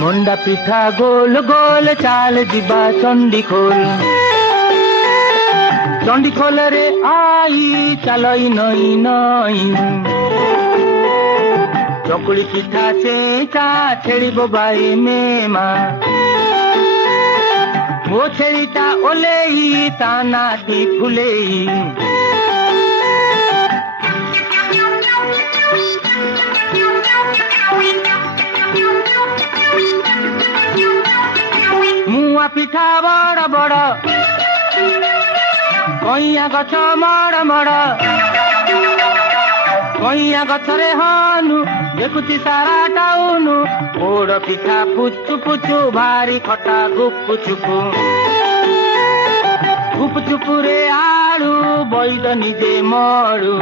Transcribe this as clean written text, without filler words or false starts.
মন্ডা পিঠা গোল গোল চাল দিবা চন্ডিখোল চন্ডিখোল রে আই চালই নই নই চকুଳି পিঠা চেঁচা ଛେଳିବ ବାଇ ମେମା ମୋ ଛେଳିଟା ଓଲେଇ ତା ନାଟି ଫୁଲେଇ ମୁଆ ପିଠା ବଡ଼ ବଡ଼ କଇଁଆ ଗଛ ମଡ଼ ମଡ଼ କଇଁଆ ଗଛରେ ହନୁ ଦେଖୁଛି ସାରା ଟାଉନୁ ପୋଡ଼ ପିଠା ପୁଚୁ ପୁଚୁ ଭାରି ଖଟା ଗୁପଚୁପୁରେ ଆଳୁ ବୈଦ ନିଜେ ମଳୁ